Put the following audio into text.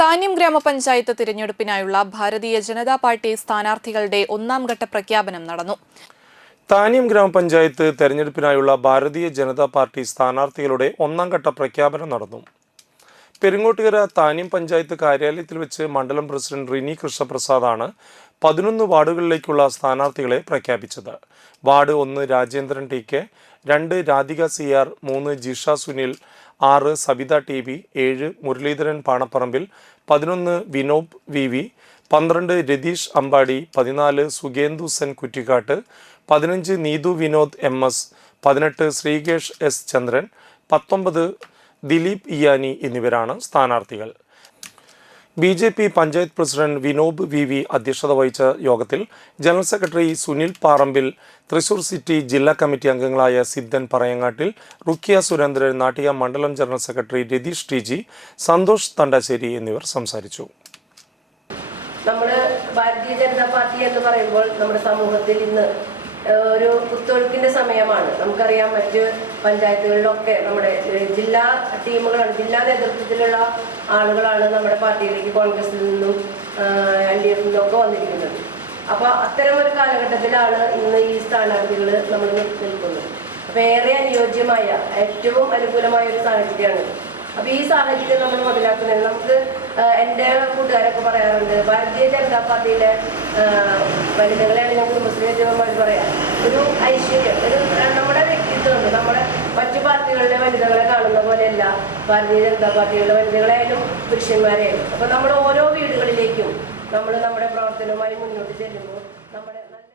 താന്യം ഗ്രാമപഞ്ചായത്ത് തിരഞ്ഞെടുപ്പിനായുള്ള ഭാരതീയ ജനതാ പാർട്ടി സ്ഥാനാർത്ഥികളുടെ ഒന്നാം ഘട്ട പ്രഖ്യാപനം നടന്നു. താന്യം ഗ്രാമപഞ്ചായത്ത് തെരഞ്ഞെടുപ്പിനായുള്ള ഭാരതീയ ജനതാ പാർട്ടി സ്ഥാനാർത്ഥികളുടെ ഒന്നാം ഘട്ട പ്രഖ്യാപനം നടന്നു. പെരിങ്ങോട്ടുകര താന്യം പഞ്ചായത്ത് കാര്യാലയത്തിൽ വെച്ച് മണ്ഡലം പ്രസിഡന്റ് റിനി കൃഷ്ണപ്രസാദാണ് 11 വാർഡുകളിലേക്കുള്ള സ്ഥാനാർത്ഥികളെ പ്രഖ്യാപിച്ചത്. Ward 1 Rajendran TK, 2 Radhika CR, 3 Jisha Sunil, 6 Sabitha TB, 7 Muraleedharan Panapparambil, 11 Vinob VV, 12 Ratheesh Ambadi, 14 Sugendu Sen Kuttikkatt, 15 Neethu Vinod MS, 18 Sreekesh S Chandran, 19 Dileep Iyani എന്നിവരാണ് സ്ഥാനാർത്ഥികൾ. BJP panchayat president Vinob VV അധ്യക്ഷത വഹിച്ച യോഗത്തിൽ general secretary Sunil Parambil, Thrissur city ജില്ലാ കമ്മിറ്റി അംഗങ്ങളായ സിദ്ധൻ പറയങ്ങാട്ടിൽ, റുക്കിയ സുരേന്ദ്രൻ, നാട്ടിക മണ്ഡലം general secretary Ratheesh TG, Santhosh Thandassery എന്നിവർ സംസാരിച്ചു. നമ്മുടെ ഭാരതീയ ജനതാ പാർട്ടി എന്ന് പറയുമ്പോൾ നമ്മുടെ സമൂഹത്തിൽ ഇന്ന് ഒരു കുത്തൊഴുക്കിന്റെ സമയമാണ്. നമുക്കറിയാം, മറ്റ് പഞ്ചായത്തുകളിലൊക്കെ നമ്മുടെ ജില്ലാ ടീമുകളാണ്, ജില്ലാ നേതൃത്വത്തിലുള്ള ആളുകളാണ് നമ്മുടെ പാർട്ടിയിലേക്ക് കോൺഗ്രസിൽ നിന്നും LDF നിന്നും ഒക്കെ വന്നിരിക്കുന്നത്. അപ്പോൾ അത്തരമൊരു കാലഘട്ടത്തിലാണ് ഇന്ന് ഈ സ്ഥാനാർത്ഥികൾ നമ്മൾ നിൽക്കുന്നത്. അപ്പോൾ ഏറെ അനുയോജ്യമായ, ഏറ്റവും അനുകൂലമായ ഒരു സാഹചര്യമാണ്. അപ്പോൾ ഈ സാഹചര്യം നമ്മൾ മുതലാക്കുന്നത്, നമുക്ക് എൻ്റെ കൂട്ടുകാരൊക്കെ പറയാറുണ്ട്, ഭാരതീയ ജനതാ പാർട്ടിയിലെ വനിതകളെയാണ് ഞാൻ കുടുംബശ്രീ യജമാന്മാർ പറയാം, ഒരു ഐശ്വര്യം, ഒരു നമ്മുടെ വ്യക്തിത്വമുണ്ട്. നമ്മുടെ മറ്റു പാർട്ടികളിലെ വനിതകളെ കാണുന്ന പോലെയല്ല ഭാരതീയ ജനതാ പാർട്ടികളുടെ വനിതകളായാലും പുരുഷന്മാരെയായാലും. അപ്പോൾ നമ്മുടെ ഓരോ വീടുകളിലേക്കും നമ്മൾ നമ്മുടെ പ്രവർത്തനവുമായി മുന്നോട്ട് ചെല്ലുമ്പോൾ നമ്മുടെ